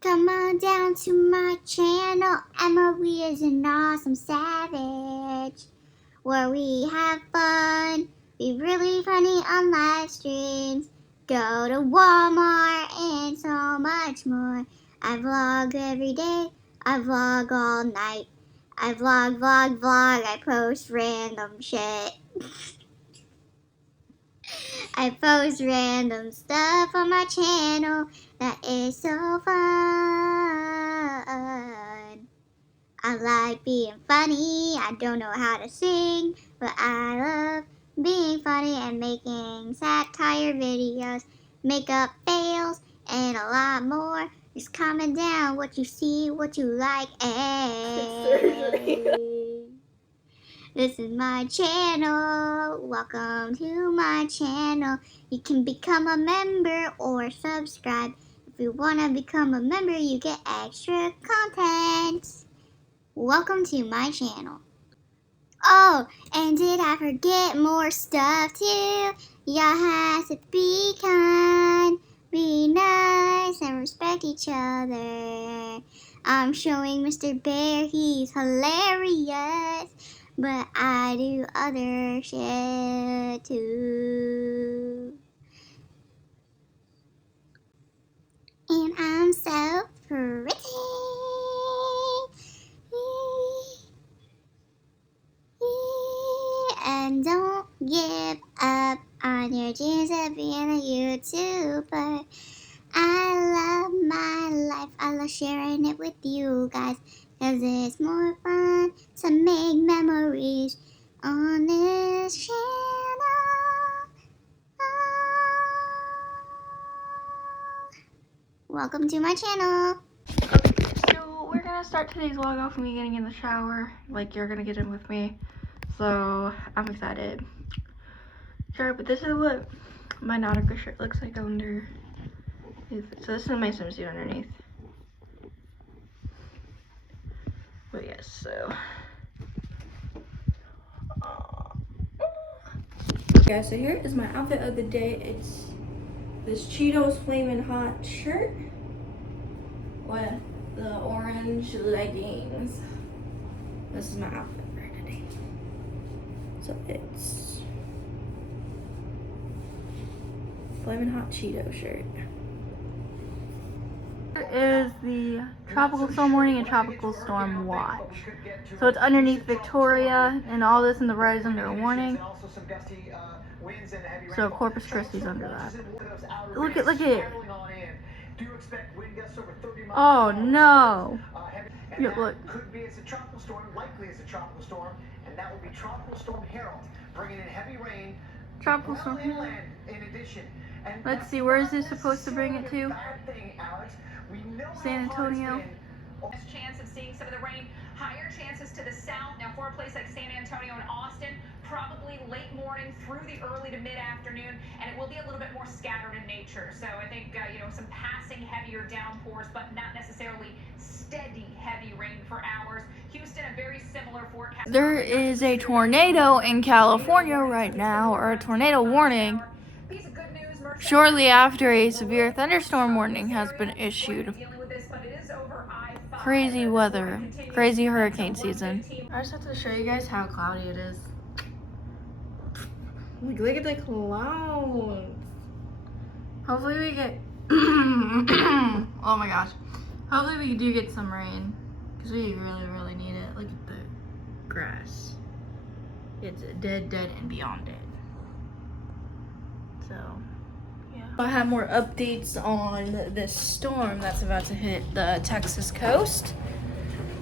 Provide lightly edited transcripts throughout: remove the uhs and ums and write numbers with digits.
Come on down to my channel. Emily is an awesome savage, where we have fun, be really funny on live streams, go to Walmart and so much more. I vlog every day, I vlog all night. I vlog, I post random shit. I post random stuff on my channel that is so fun. I like being funny. I don't know how to sing, but I love being funny and making satire videos, makeup fails, and a lot more. Just comment down what you see, what you like, and this is my channel. Welcome to my channel. You can become a member or subscribe. If you want to become a member, you get extra content. Welcome to my channel. Oh, and did I forget more stuff too? Y'all have to be kind, be nice, and respect each other. I'm showing Mr. Bear, he's hilarious, but I do other shit too. And I'm so pretty. And don't give up on your dreams of being a YouTuber. I love my life. I love sharing it with you guys, cause it's more fun to make memories on this channel. Welcome to my channel. So we're gonna start today's vlog off with me getting in the shower. Like, you're gonna get in with me. So I'm excited. Sure, but this is what my Nautica shirt looks like under. So this is my swimsuit underneath. But yes, so. Yeah, so here is my outfit of the day. It's this Cheetos Flamin' Hot shirt with the orange leggings. This is my outfit for today. So it's Flamin' Hot Cheeto shirt. Here is the Tropical Storm Warning and Tropical Storm Watch. So it's underneath Victoria, and all this in the red is under a warning. So Corpus Christi's under that. Look at it. Oh no. Yeah, look. Could be as a tropical storm, likely as a tropical storm, and that will be Tropical Storm Harold, bringing in heavy rain. Tropical Storm Harold. In addition. Let's see, where is this supposed to bring it to? San Antonio. Chance of seeing some of the rain. Higher chances to the south. Now for a place like San Antonio and Austin, probably late morning through the early to mid-afternoon, and it will be a little bit more scattered in nature. So I think, some passing heavier downpours, but not necessarily steady heavy rain for hours. Houston, a very similar forecast. There is a tornado in California right now, or a tornado warning, shortly after a severe thunderstorm warning has been issued. Crazy weather, crazy hurricane season. I just have to show you guys how cloudy it is. Look at the clouds. Hopefully we get, oh my gosh. Hopefully we do get some rain, because we really, really need it. Look at the grass. It's dead, and beyond dead. So, yeah. I have more updates on this storm that's about to hit the Texas coast.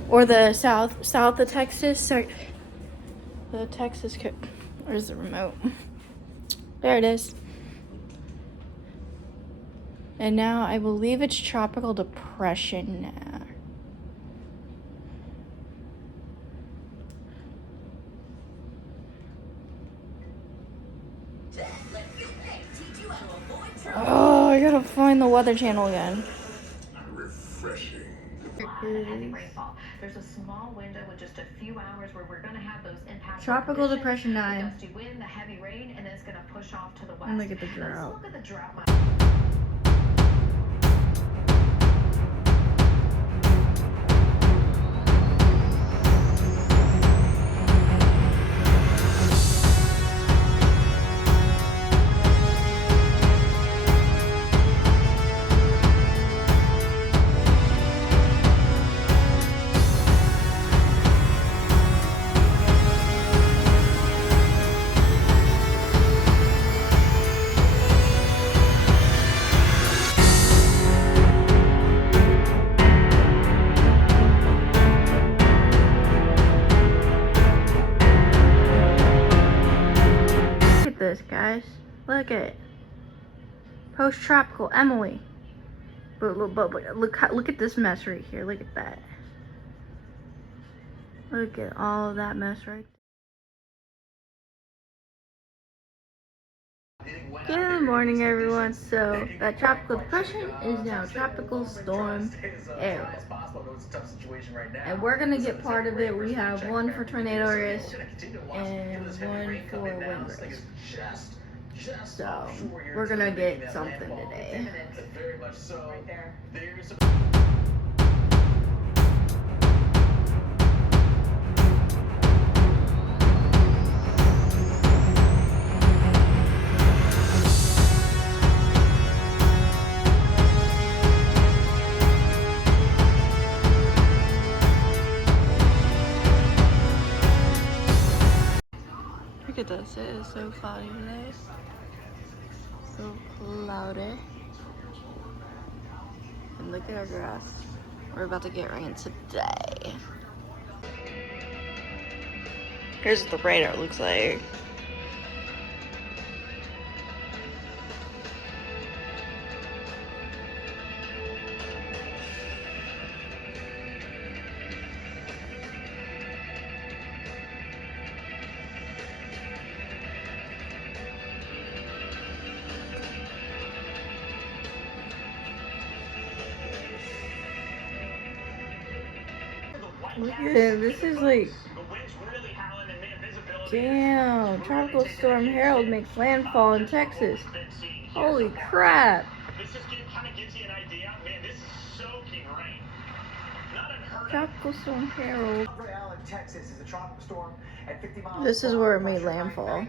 Or the south of Texas. Sorry. The Texas coast. Where's the remote? There it is. And now I believe it's tropical depression now. Oh, I gotta find the Weather Channel again. Refreshing. Heavy rainfall. There's a small window with just a few hours where we're going to have those impacts. Tropical Depression 9. The gusty wind, the heavy rain, and then it's going to push off to the west. And look at the drought. Let's look at the drought. guys. Look at it. Post-tropical Emily. But look at this mess right here. Look at that. Look at all of that mess right there. Good morning, everyone. So that tropical depression is now Tropical Storm Harold. And we're gonna get part of it. We have one for tornado risk and one for wind risk. So we're gonna get something today. Very much so. Right there. Look at this. It is so cloudy today. So cloudy. And look at our grass. We're about to get rain today. Here's what the radar looks like. Look at it. This is like, damn, Tropical Storm Harold makes landfall in Texas. Holy crap. Tropical Storm Harold. This is where it made landfall.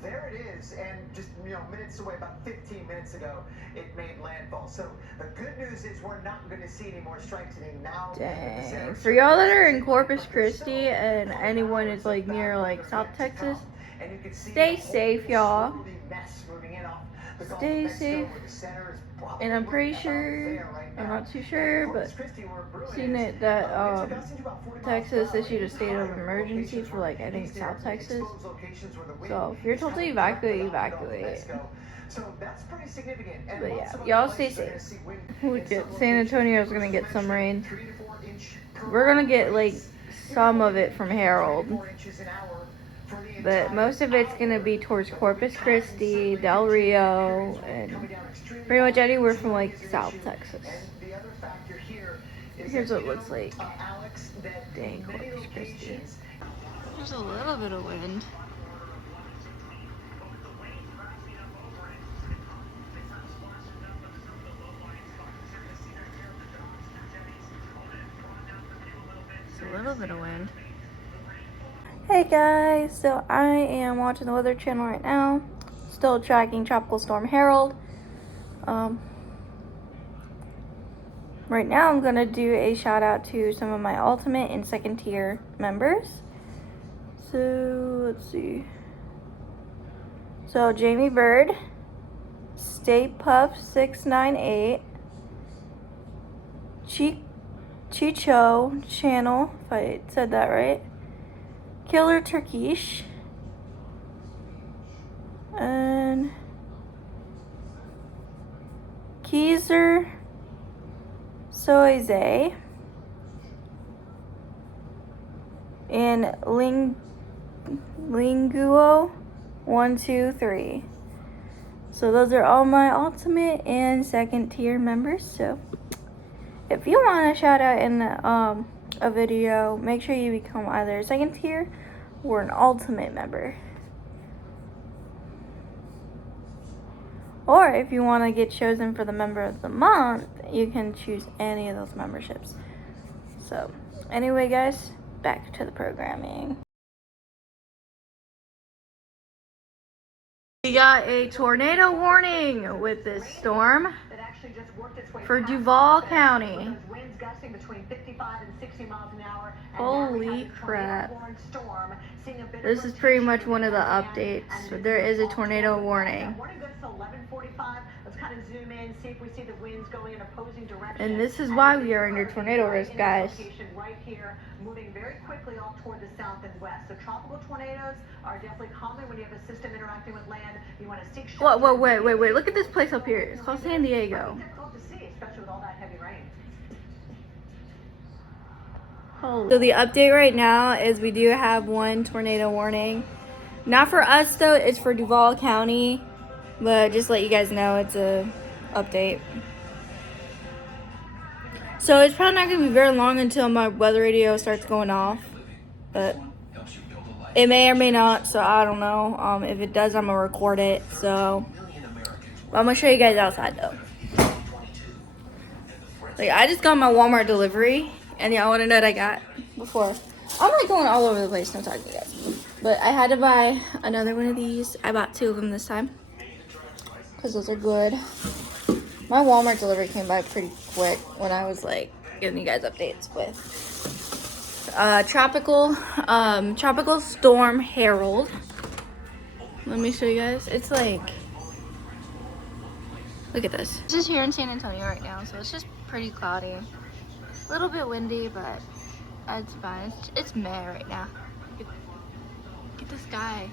There it is, and just minutes away, about 15 minutes ago, it made landfall. So the good news is we're not going to see any more strengthening now. Dang. For y'all that are in Corpus Christi and anyone is like near like South Texas, stay safe, y'all. Stay safe. And I'm pretty sure, I'm not too sure, but seen it that Texas issued a state of emergency for like I think South Texas. So if you're told to evacuate, evacuate. But yeah, y'all stay safe. Look at San Antonio's gonna get some rain. We're gonna get like some of it from Harold, but most of it's gonna be towards Corpus Christi, Del Rio, and pretty much anywhere from like South Texas. Here's what it looks like. Dang, Corpus Christi. There's a little bit of wind. It's a little bit of wind. Hey guys, so I am watching the Weather Channel right now. Still tracking Tropical Storm Harold. Right now I'm gonna do a shout out to some of my ultimate and second tier members. So let's see. So Jamie Bird, Stay Puff 698, Chicho Channel, if I said that right, Killer Turkish, and Keiser Soize, and Linguo 123. So those are all my ultimate and second tier members. So if you want a shout out in a video, make sure you become either a second tier or an ultimate member. Or if you want to get chosen for the member of the month, you can choose any of those memberships. So anyway guys, back to the programming. We got a tornado warning with this storm for Duval County. Holy crap. This is pretty much one of the updates. There is a tornado warning. Let's kind of zoom in, see if we see the winds going in opposing directions. And this is why we are under tornado risk, guys. Right here, moving very quickly off toward the south and west. So tropical tornadoes are definitely common when you have a system interacting with land. You want to seek shelter. Whoa, wait. Look at this place up here. It's called San Diego. Difficult to see, especially with all that heavy rain. So the update right now is we do have one tornado warning. Not for us though, it's for Duval County. But just to let you guys know, it's a update. So it's probably not going to be very long until my weather radio starts going off. But it may or may not, so I don't know. If it does, I'm going to record it. So I'm going to show you guys outside though. Like, I just got my Walmart delivery. And y'all want to know what I got before. I'm like going all over the place, no talking to you guys. But I had to buy another one of these. I bought 2 of them this time. Because those are good. My Walmart delivery came by pretty quick when I was like giving you guys updates with Tropical Storm Harold. Let me show you guys. It's like, look at this. This is here in San Antonio right now, so it's just pretty cloudy. A little bit windy, but it's fine. It's May right now. Look at the sky.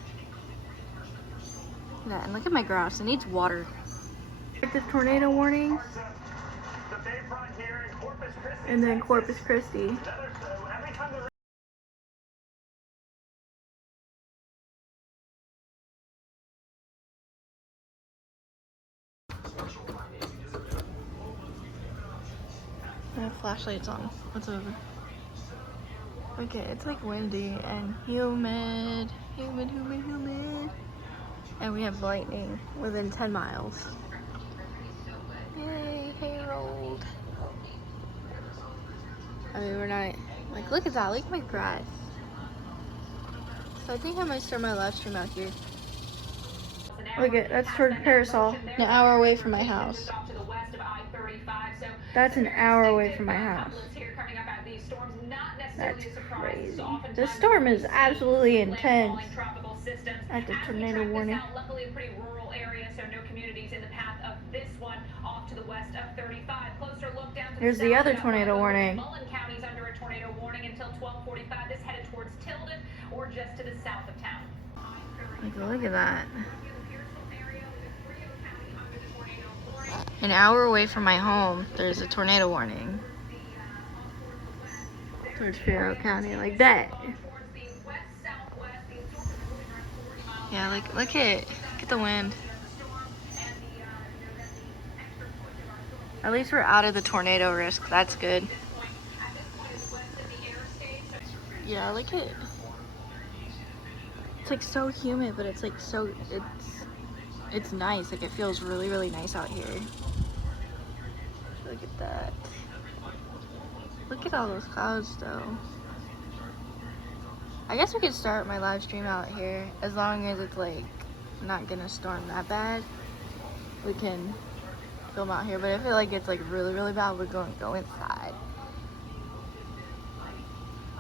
Look at that, and look at my grass. It needs water. The tornado warnings. And then Corpus Christi. My flashlight's on. What's over? Okay, it's like windy and humid. And we have lightning within 10 miles. Yay, Harold. I mean, we're not, like, look at that. Look at my grass. So I think I might start my live stream out here. Look at, that's toward Parasol. An hour away from my house. That's an hour away from my house. That's crazy. The storm is absolutely intense. At the tornado warning. Luckily, a pretty rural area, so no communities in the path of this one off to the west of 35. Closer look down to Here's the other tornado warning. Mullen County's under a tornado warning until 12:45. This headed towards Tilden or just to the south of town. Look at that. An hour away from my home, there's a tornado warning. Towards Faro County, like that. Yeah, look at the wind. At least we're out of the tornado risk. That's good. Yeah, look at. It's like so humid, but it's like so it's nice. Like it feels really nice out here. Look at that. Look at all those clouds though. I guess we could start my live stream out here as long as it's like not gonna storm that bad. We can film out here, but if it like gets like really bad, we're going to go inside.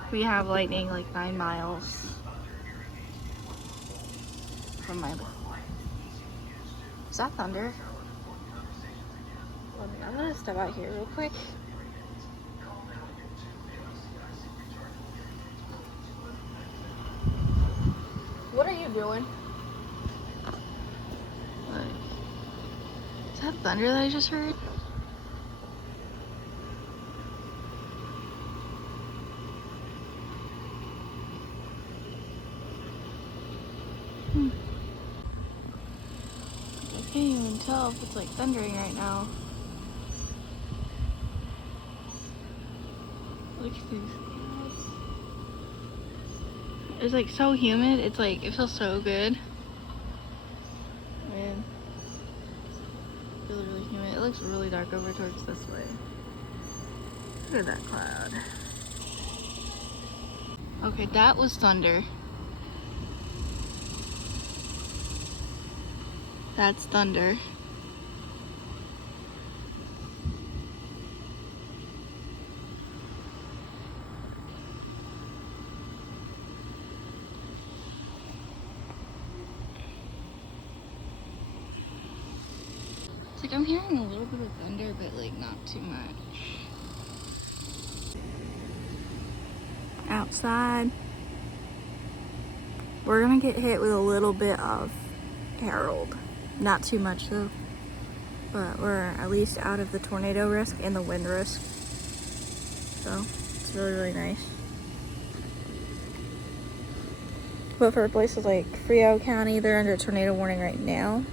We have lightning like 9 miles from my. Is that thunder? I'm gonna step out here real quick. What are you doing? Like, is that thunder that I just heard? I can't even tell if it's like thundering right now. Look at these. It's like so humid. It's like, it feels so good. Man. It feels really humid. It looks really dark over towards this way. Look at that cloud. Okay, that was thunder. That's thunder. It's Like, I'm hearing a little bit of thunder, but like not too much. Outside, we're gonna get hit with a little bit of Harold. Not too much though, but we're at least out of the tornado risk and the wind risk. So it's really, really nice. But for places like Frio County, they're under a tornado warning right now.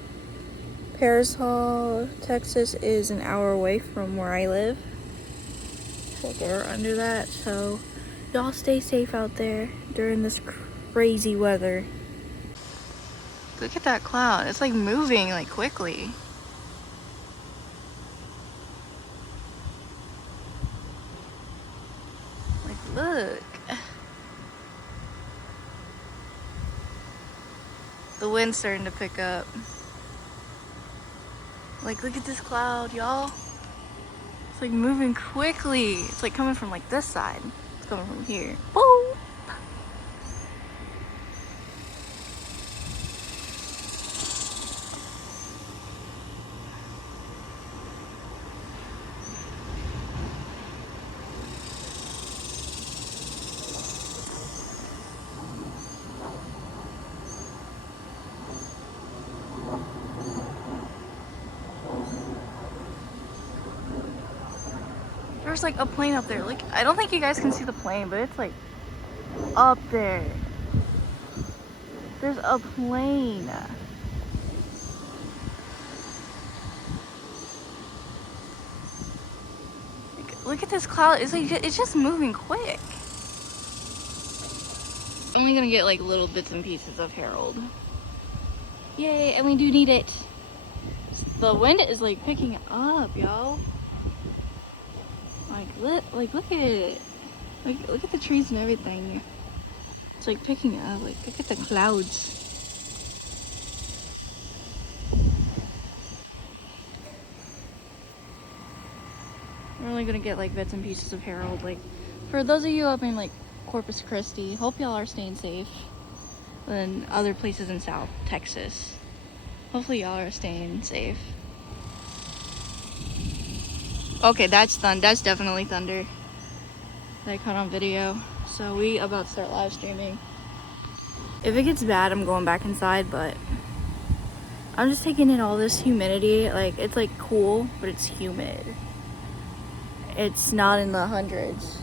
Paris Hall, Texas is an hour away from where I live. So we're under that. So y'all stay safe out there during this crazy weather. Look at that cloud. It's like moving like quickly. Like, look. The wind's starting to pick up. Like, look at this cloud, y'all. It's like moving quickly. It's like coming from like this side. It's coming from here. Boom! There's like a plane up there. Like, I don't think you guys can see the plane, but it's like up there. There's a plane. Like, look at this cloud. It's like, it's just moving quick. Only gonna get like little bits and pieces of Harold. Yay, and we do need it. The wind is like picking up, y'all. Like look at it. Like, look at the trees and everything. It's like picking up. Like, look at the clouds. We're only gonna get like bits and pieces of Harold. Like, for those of you up in like Corpus Christi, hope y'all are staying safe. And other places in South Texas, hopefully y'all are staying safe. Okay, that's definitely thunder that I caught on video. So we about to start live streaming. If it gets bad, I'm going back inside, but I'm just taking in all this humidity. Like, it's like cool, but it's humid. It's not in the hundreds.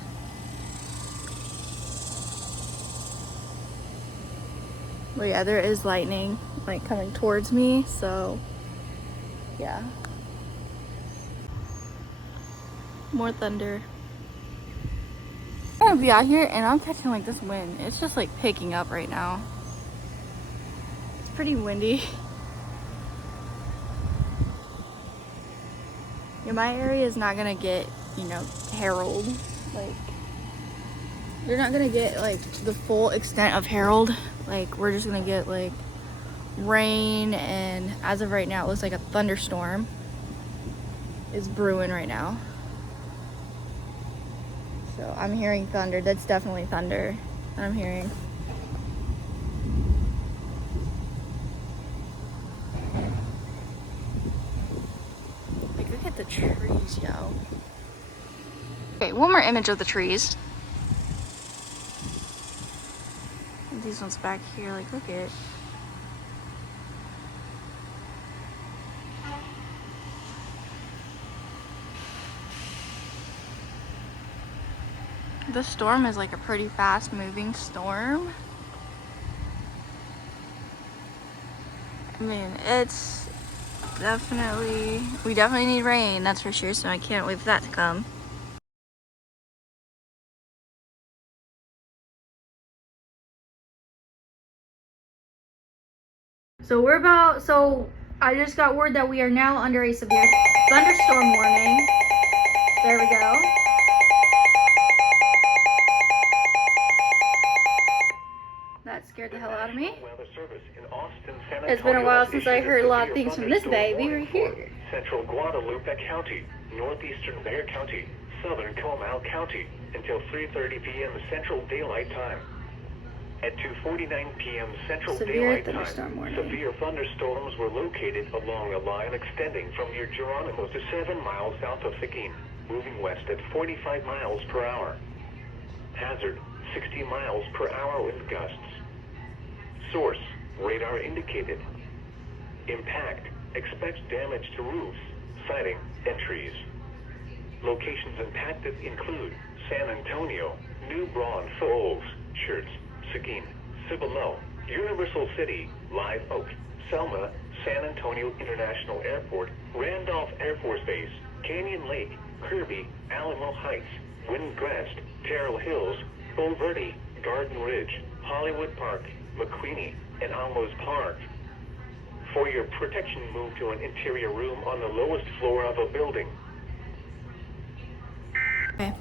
But yeah, there is lightning like coming towards me, so yeah. More thunder. I'm gonna be out here and I'm catching like this wind. It's just like picking up right now. It's pretty windy. Yeah, my area is not gonna get, you know, Harold. Like, you're not gonna get like the full extent of Harold. Like, we're just gonna get like rain, and as of right now it looks like a thunderstorm is brewing right now. So I'm hearing thunder. That's definitely thunder I'm hearing. Like, look at the trees, yo. Okay, one more image of the trees. And these ones back here, like, look at it. This storm is like a pretty fast moving storm. I mean, it's definitely, we definitely need rain, that's for sure, so I can't wait for that to come. So I just got word that we are now under a severe thunderstorm warning. There we go. That scared the hell out of me. It's been a while since I heard a lot of things from this baby right here. Central Guadalupe County, northeastern Bexar County, southern Comal County, until 3:30 p.m. Central Daylight Time. At 2:49 p.m. Central Severe Daylight thunderstorm Time, warning. severe thunderstorms were located along a line extending from near Geronimo to 7 miles south of Seguin, moving west at 45 miles per hour. Hazard, 60 miles per hour wind gusts. Source, radar indicated. Impact, expect damage to roofs, siding, and trees. Locations impacted include San Antonio, New Braunfels, Schertz, Seguin, Cibolo, Universal City, Live Oak, Selma, San Antonio International Airport, Randolph Air Force Base, Canyon Lake, Kirby, Alamo Heights, Windcrest, Terrell Hills, Bulverde, Garden Ridge, Hollywood Park, McQueenie, and Alamos Park. For your protection, move to an interior room on the lowest floor of a building. Okay.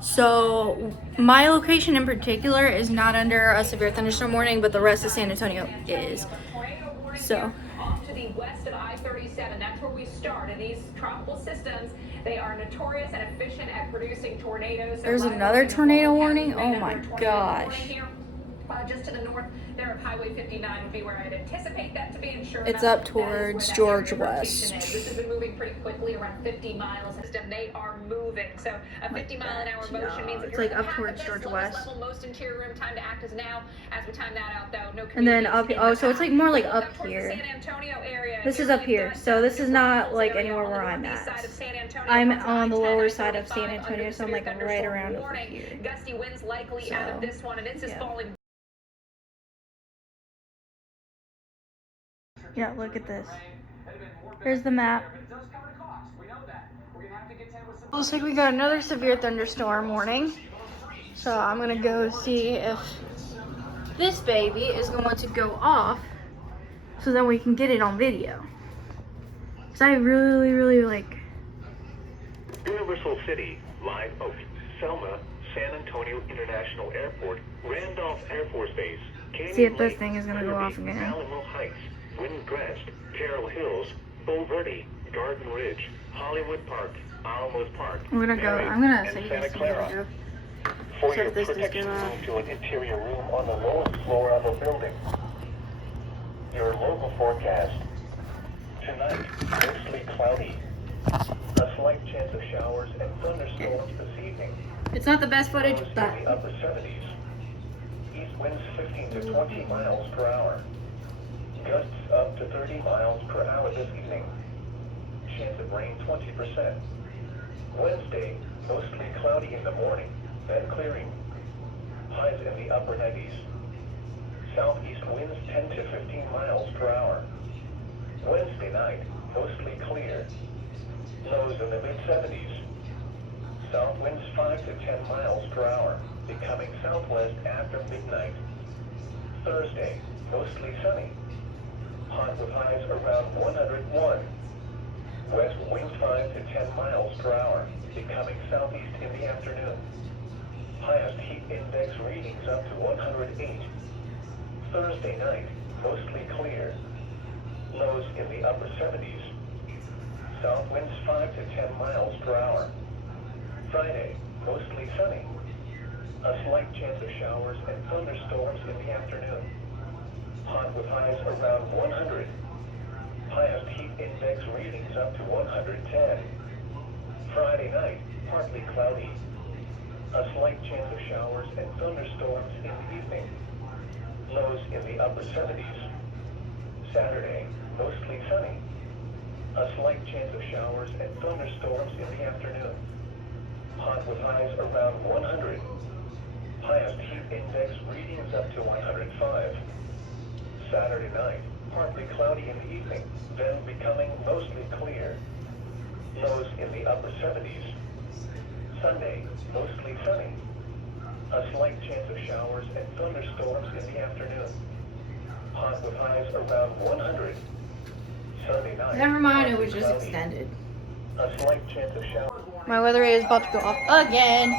So my location in particular is not under a severe thunderstorm warning, but the rest of San Antonio is. So Off to the west of I-37, that's where we start. And these tropical systems, they are notorious and efficient at producing tornadoes. there's another tornado warning. Oh my gosh. Just to the north there of Highway 59 would be where I'd anticipate that to be. And sure It's enough, up that is where towards that George area rotation West. is. This has been moving pretty quickly, around 50 miles. They are moving. So a 50-mile-an-hour motion means if It's you're like in the up path towards of this George lowest West. level, most interior room time to act is now. As we time that out, though, no And then communities up, in oh, the so it's like path. more like Look up towards the here. San Antonio area. This is You're up here. really So this is not like area anywhere on where the I'm northeast at. side of San Antonio. I'm Onto on the I-10, lower side of San I-35 Antonio, under so I'm like severe right thunderstorm around over warning. here. Gusty winds likely out of So, this one, and it's just yeah. falling. Yeah, look at this. Here's the map. Looks like we got another severe thunderstorm warning. So I'm gonna go see if this baby is going to go off so then we can get it on video. Cause I really like. Universal City, Live Oak, Selma, San Antonio International Airport, Randolph Air Force Base, Canyon See if this Lake, thing is gonna go Kirby, off again. Alamo Heights, Windcrest, Terrell Hills, Bulverde, Garden Ridge, Hollywood Park, Alamos Park, I'm gonna go. Mary, I'm gonna and say you Santa guys Clara. go. For So your if this is protection, gonna- move to an interior room on the lowest floor of a building. Your local forecast. Tonight, mostly cloudy. A slight chance of showers and thunderstorms this evening. It's not the best footage, Lows in but the upper 70s. East winds 15 to 20 miles per hour. Gusts up to 30 miles per hour this evening. Chance of rain 20%. Wednesday, mostly cloudy in the morning, then clearing. Highs in the upper 90s. Southeast winds 10 to 15 miles per hour. Wednesday night, mostly clear. Lows in the mid-70s. South winds 5 to 10 miles per hour, becoming southwest after midnight. Thursday, mostly sunny. Hot with highs around 101. West winds 5 to 10 miles per hour, becoming southeast in the afternoon. Highest heat index readings up to 108. Thursday night, mostly clear. Lows in the upper 70s. South winds 5 to 10 miles per hour. Friday, mostly sunny. A slight chance of showers and thunderstorms in the afternoon. Hot with highs around 100. Highest heat index readings up to 110. Friday night, partly cloudy. A slight chance of showers and thunderstorms in the evening. Lows in the upper 70s. Saturday, mostly sunny. A slight chance of showers and thunderstorms in the afternoon. Hot with highs around 100. Highest heat index readings up to 105. Saturday night, partly cloudy in the evening, then becoming mostly clear. Lows in the upper 70s. Sunday, mostly sunny. A slight chance of showers and thunderstorms in the afternoon. Hot with highs around 100. Sunday night. never mind. It was partly just cloudy. extended. A slight chance of showers. My weather is about to go off again.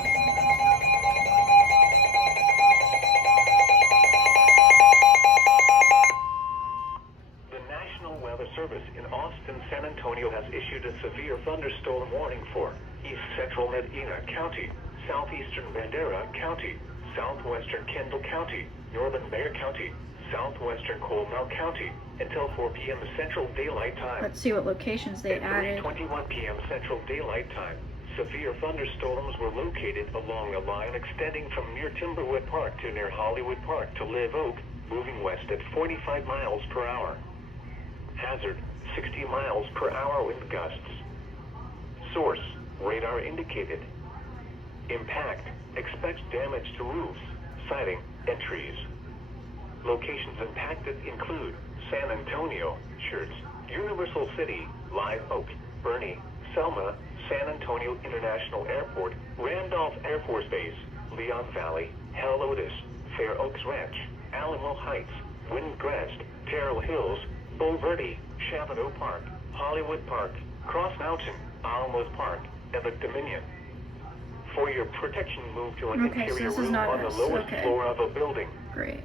The National Weather Service in Austin, San Antonio has issued a severe thunderstorm warning for East Central Medina County, Southeastern Bandera County, southwestern Kendall County, northern Bexar County, southwestern Coleman County, until 4 p.m. Central Daylight Time. Let's see what locations they At added. 3:21 p.m. Central Daylight Time, severe thunderstorms were located along a line extending from near Timberwood Park to near Hollywood Park to Live Oak, moving west at 45 miles per hour. Hazard, 60 miles per hour wind gusts. Source, radar indicated. Impact, expects damage to roofs, siding, and trees. Locations impacted include San Antonio, Schertz, Universal City, Live Oak, Bernie, Selma, San Antonio International Airport, Randolph Air Force Base, Leon Valley, Helotes, Fair Oaks Ranch, Alamo Heights, Windcrest, Terrell Hills, Bulverde, Chavano Park, Hollywood Park, Cross Mountain, Alamos Park, and the Dominion. For your protection, move to an Okay, so interior this is room not on the us. lowest Okay. floor of a building. Great.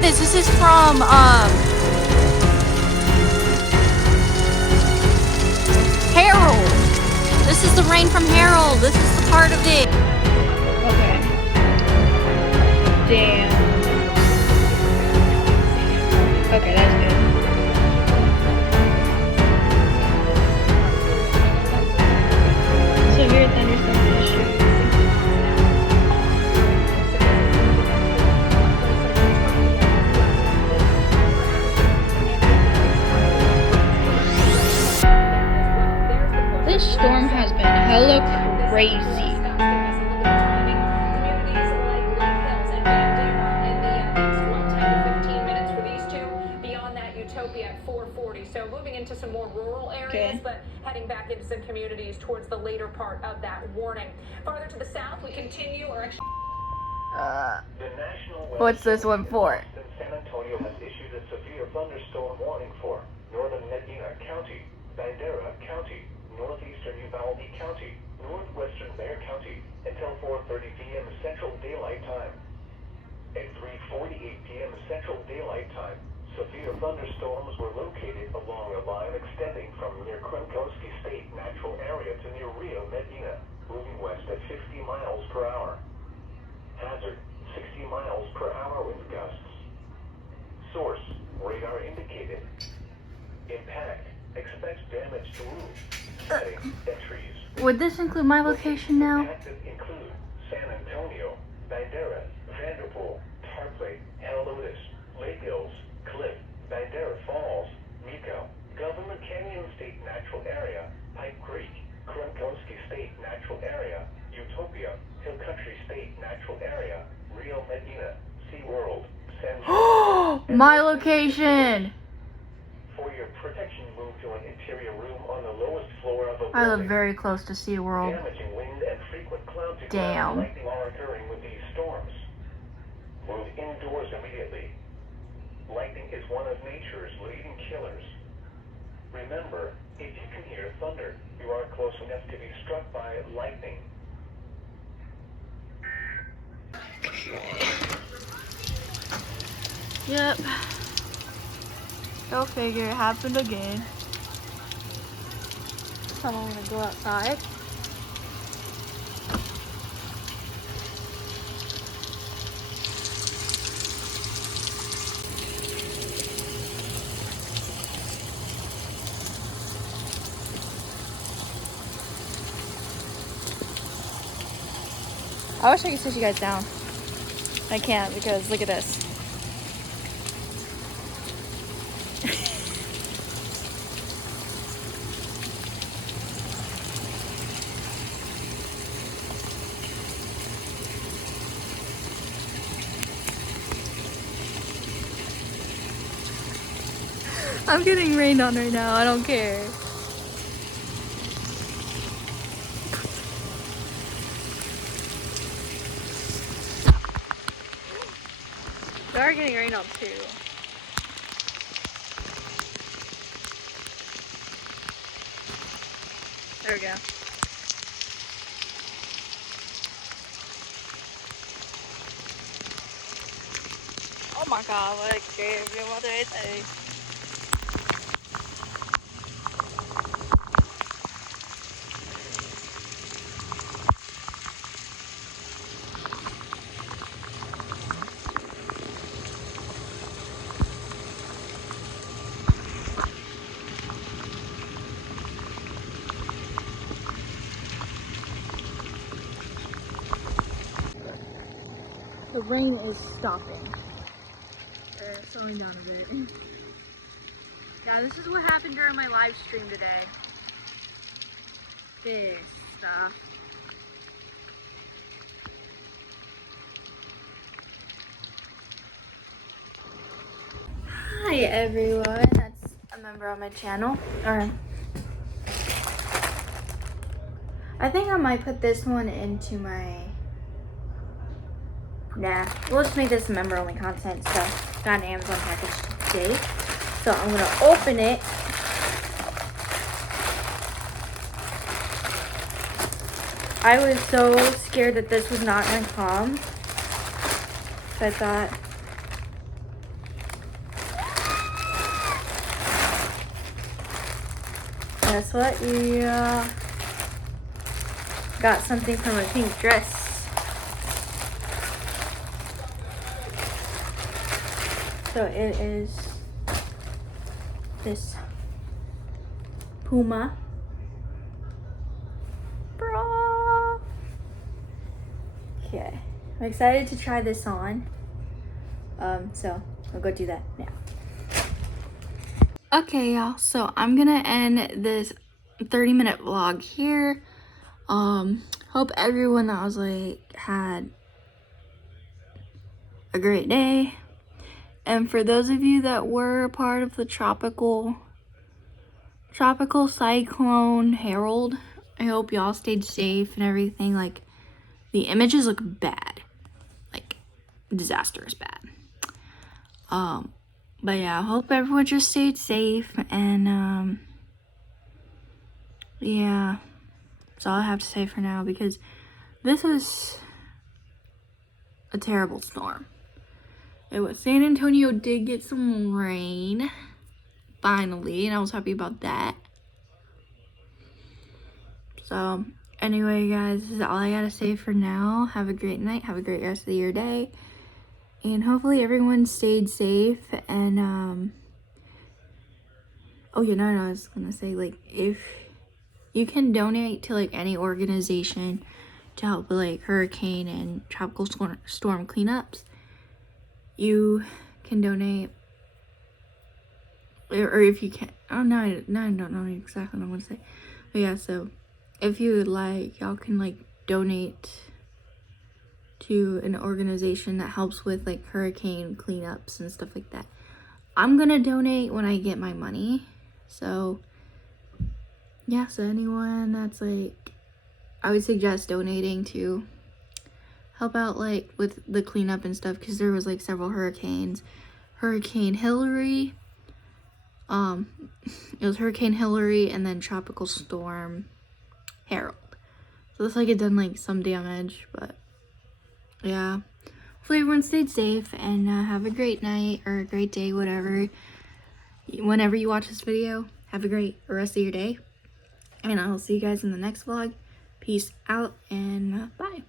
This is from Harold. This is the rain from Harold. This is the part of it. Okay. Damn. Okay, that's good. Severe thunderstorm issue. This storm has been hella crazy. Communities like Lake Hills and Bandera in the next 10 to 15 minutes for these two. Beyond that, Utopia at 4:40. So moving into some more rural areas, Okay. but heading back into some communities towards the later part of that warning. Farther to the south, we continue our The National What's this one for? San Antonio has issued a severe thunderstorm warning for northern Medina County, Bandera County, northeastern Uvalde County, northwestern Bexar County, until 4:30 p.m. Central Daylight Time. At 3:48 p.m. Central Daylight Time, severe thunderstorms were located along a line extending from near Krunkowski State Natural Area to near Rio Medina, moving west at 50 miles per hour. Hazard, 60 miles per hour wind gusts. Source, radar indicated. Impact, expects damage to roofs, siding, and trees. Would this include my location now? Impacted include San Antonio, Bandera, Vanderpool, Tarpley, Helotes, Lake Hills, Cliff, Bandera Falls, Mico, Government Canyon State Natural Area, Pipe Creek, Krunkowski State Natural Area, Utopia, Hill Country State Natural Area, Rio Medina, SeaWorld, San My location! For your protection, move to an interior room on the lowest floor of a I live building. very close to SeaWorld. Damaging wind and frequent cloud to Damn. ground lightning are occurring with these storms. Move indoors immediately. Lightning is one of nature's leading killers. Remember, if you can hear thunder, you are close enough to be struck by lightning. Yep. Go figure, it happened again. So I'm gonna go outside. I wish I could sit you guys down. I can't because look at this. I'm getting rained on right now. I don't care. You are getting rained on too. There we go. Oh my god, what a game. Your mother is a... The rain is stopping. Or slowing down a bit. Yeah, this is what happened during my live stream today. This stuff. Hi everyone, that's a member on my channel. Or I think I might put this one into my... Nah, we'll just make this member only content. So, got an Amazon package today. So I'm gonna open it. I was so scared that this was not gonna come. So I thought, guess what? You got something from a pink dress. So it is this Puma bra. Okay, I'm excited to try this on. So I'll go do that now. Okay, y'all. So I'm gonna end this 30-minute vlog here. Hope everyone that was like had a great day. And for those of you that were a part of the tropical cyclone Harold, I hope y'all stayed safe and everything. Like, the images look bad, like disastrous bad. But yeah, I hope everyone just stayed safe, and yeah, that's all I have to say for now, because this was a terrible storm. It was, San Antonio did get some rain, finally, and I was happy about that. So, anyway, guys, this is all I gotta say for now. Have a great night, have a great rest of your day, and hopefully everyone stayed safe, and, oh, yeah, no, I was gonna say, like, if you can donate to, like, any organization to help with, like, hurricane and tropical storm cleanups, you can donate, or if you can't, oh no, I don't know exactly what I'm gonna say, but yeah, so if you would like, y'all can like donate to an organization that helps with like hurricane cleanups and stuff like that. I'm gonna donate when I get my money, so yeah, so anyone that's like, I would suggest donating to help out like with the cleanup and stuff, because there was like several hurricanes Hurricane Hillary. It was Hurricane Hillary and then Tropical Storm Harold. So it looks like it done like some damage, but yeah. Hopefully everyone stayed safe and have a great night or a great day, whatever. Whenever you watch this video, have a great rest of your day. And I will see you guys in the next vlog. Peace out and bye.